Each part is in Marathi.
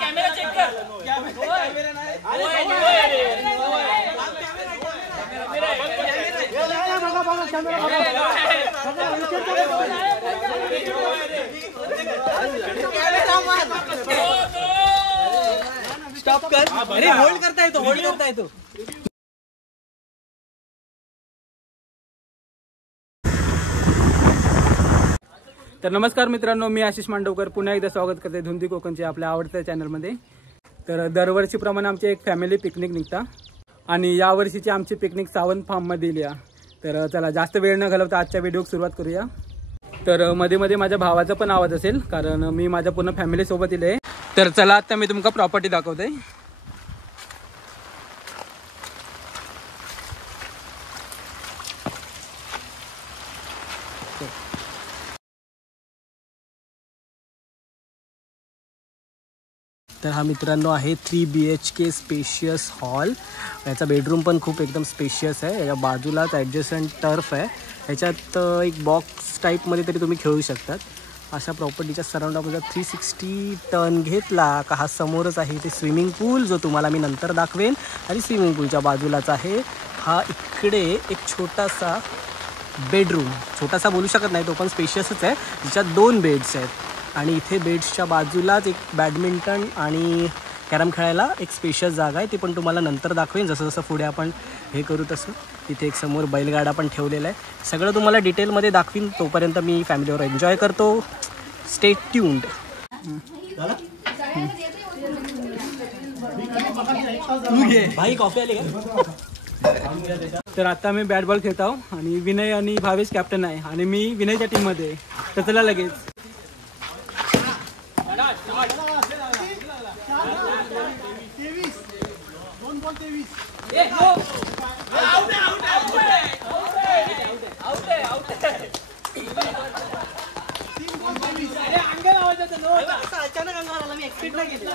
कॅमेरा चेक कर. स्टॉप कर. अरे होल्ड करता येतो, होल्ड करता येतो. तर नमस्कार मित्रांनो, मी आशिष मांडवकर पुन्हा एकदा स्वागत करते धुंदी कोकणच्या आपल्या आवडत्या चॅनलमध्ये. तर दरवर्षीप्रमाणे आमची एक फॅमिली पिकनिक निघता आणि यावर्षीची आमची पिकनिक सावंत फार्ममध्ये दिली आहे. तर चला जास्त वेळ न घालवता आजच्या व्हिडिओ सुरुवात करूया. तर मध्ये मध्ये माझ्या भावाचा पण आवाज असेल कारण मी माझ्या पूर्ण फॅमिलीसोबत इले. तर चला आता मी तुमका प्रॉपर्टी दाखवते. तर हा मित्रांनो आहे 3 BHK स्पेशियस हॉल. याचा बेडरूम पण खूप एकदम स्पेशियस आहे. याच्या बाजूलाच ॲडजस्टंट टर्फ आहे. ह्याच्यात एक बॉक्स टाईपमध्ये तरी तुम्ही खेळू शकतात. अशा प्रॉपर्टीच्या सराउंडामध्ये 360 टर्न घेतला का हा समोरच आहे ते स्विमिंग पूल, जो तुम्हाला मी नंतर दाखवेन. आणि स्विमिंग पूलच्या बाजूलाच आहे हा इकडे एक छोटासा बेडरूम. छोटासा बोलू शकत नाही, तो पण स्पेशियसच आहे, ज्याच्यात 2 बेड्स आहेत. आणि इथे बेड्सच्या बाजूलाच एक बॅडमिंटन आणि कॅरम खेळायला एक स्पेशियस जागा आहे. ती पण तुम्हाला नंतर दाखवेन जसं जसं पुढे आपण हे करू तसं. इथे एक समोर बैलगाडा पण ठेवलेला आहे. सगळं तुम्हाला डिटेलमध्ये दाखवीन. तोपर्यंत मी फॅमिलीवर एन्जॉय करतो. Stay tuned. भाई कॉफी आली का? तर आता मी बॅट बॉल खेळतो आणि विनय आणि भावेश कॅप्टन आहे आणि मी विनयच्या टीममध्ये आहे. तर चला लगेच. अचानक अंगावर मी एक्सपेक्ट नाही केलं.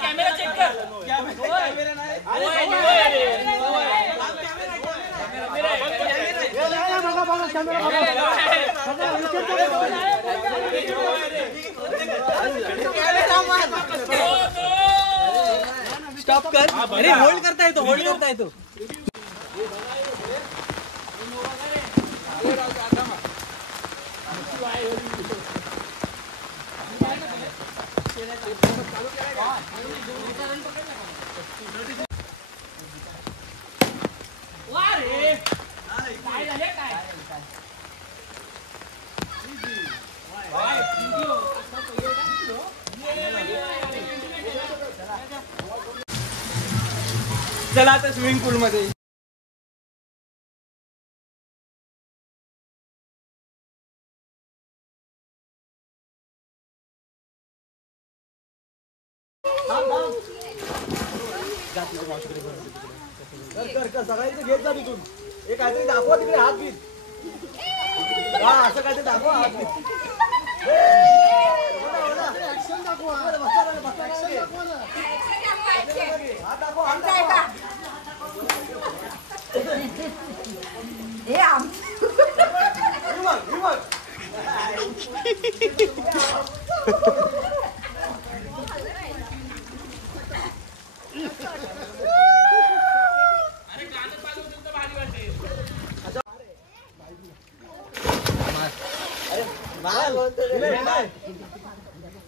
कॅमेरा चेक कर. स्टॉप कर. अरे होल्ड करता येतो, होल्ड करता येतो. चला आता स्विमिंग पूल मध्ये. सगळ्यांचं घेत जा तिथून. एक काहीतरी दाखवा तिकडे हात बीत. हा असं काहीतरी दाखवा हात बीत.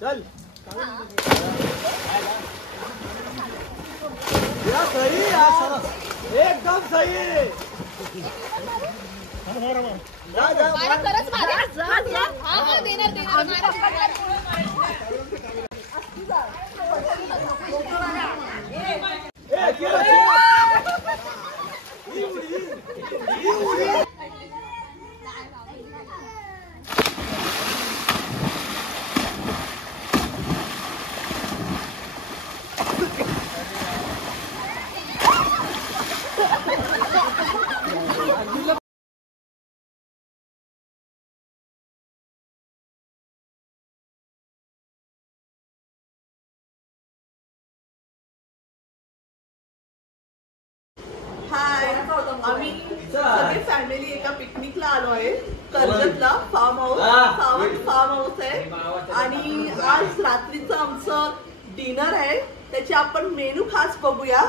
चल या सही या सरस एकदम सही. हाय, आम्ही सगळे फॅमिली एका पिकनिकला आलो आहे. कर्जतला farm house, Sawant farm house आहे. आणि आज रात्रीचं आमचं डिनर आहे. त्याची आपण मेनू खास बघूया.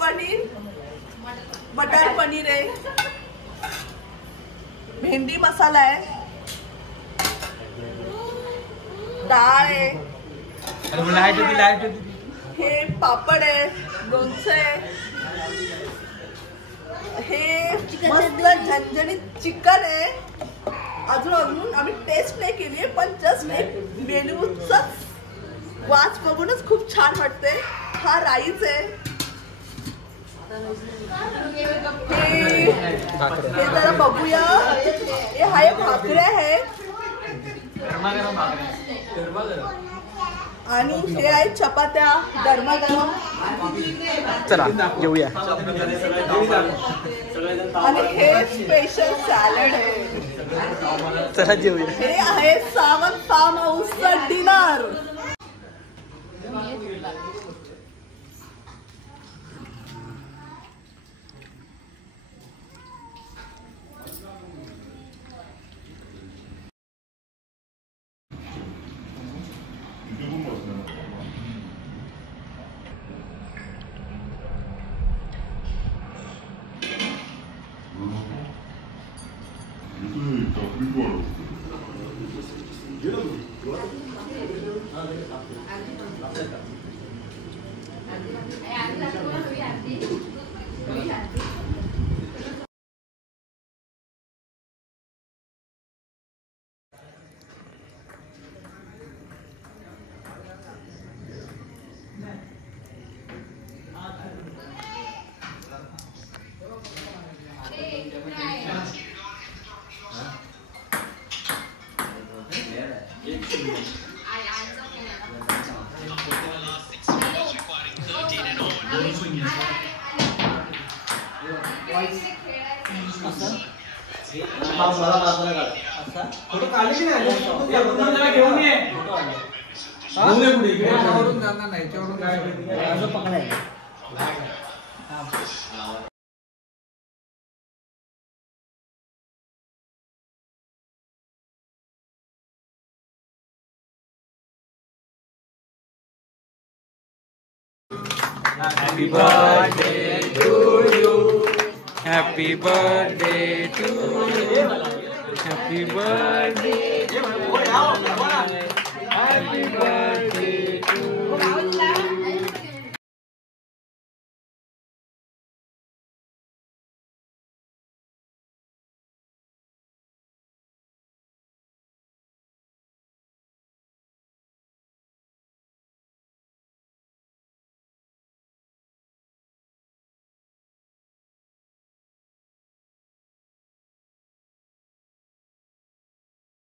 पनीर, बटर पनीर आहे, भेंडी मसाला आहे, डाळ आहे, हे पापड आहे, लोणचं आहे, हे मस्त झणझणीत चिकन आहे. अजून आम्ही टेस्ट नाही केली आहे, पण जस्ट एक मेन्यूचा वाच बघूनच खूप छान वाटते. हा राईस आहे, हे जरा बघूया. हे हाय भाकऱ्या आहे आणि हे आहे चपात्या गरमागरम. चला जेऊया. आणि हे स्पेशल सॅलड आहे. चला जेऊया. हे आहे सावंत फार्म हाऊसचं dinner. Happy birthday to you. Happy birthday to you. Happy birthday.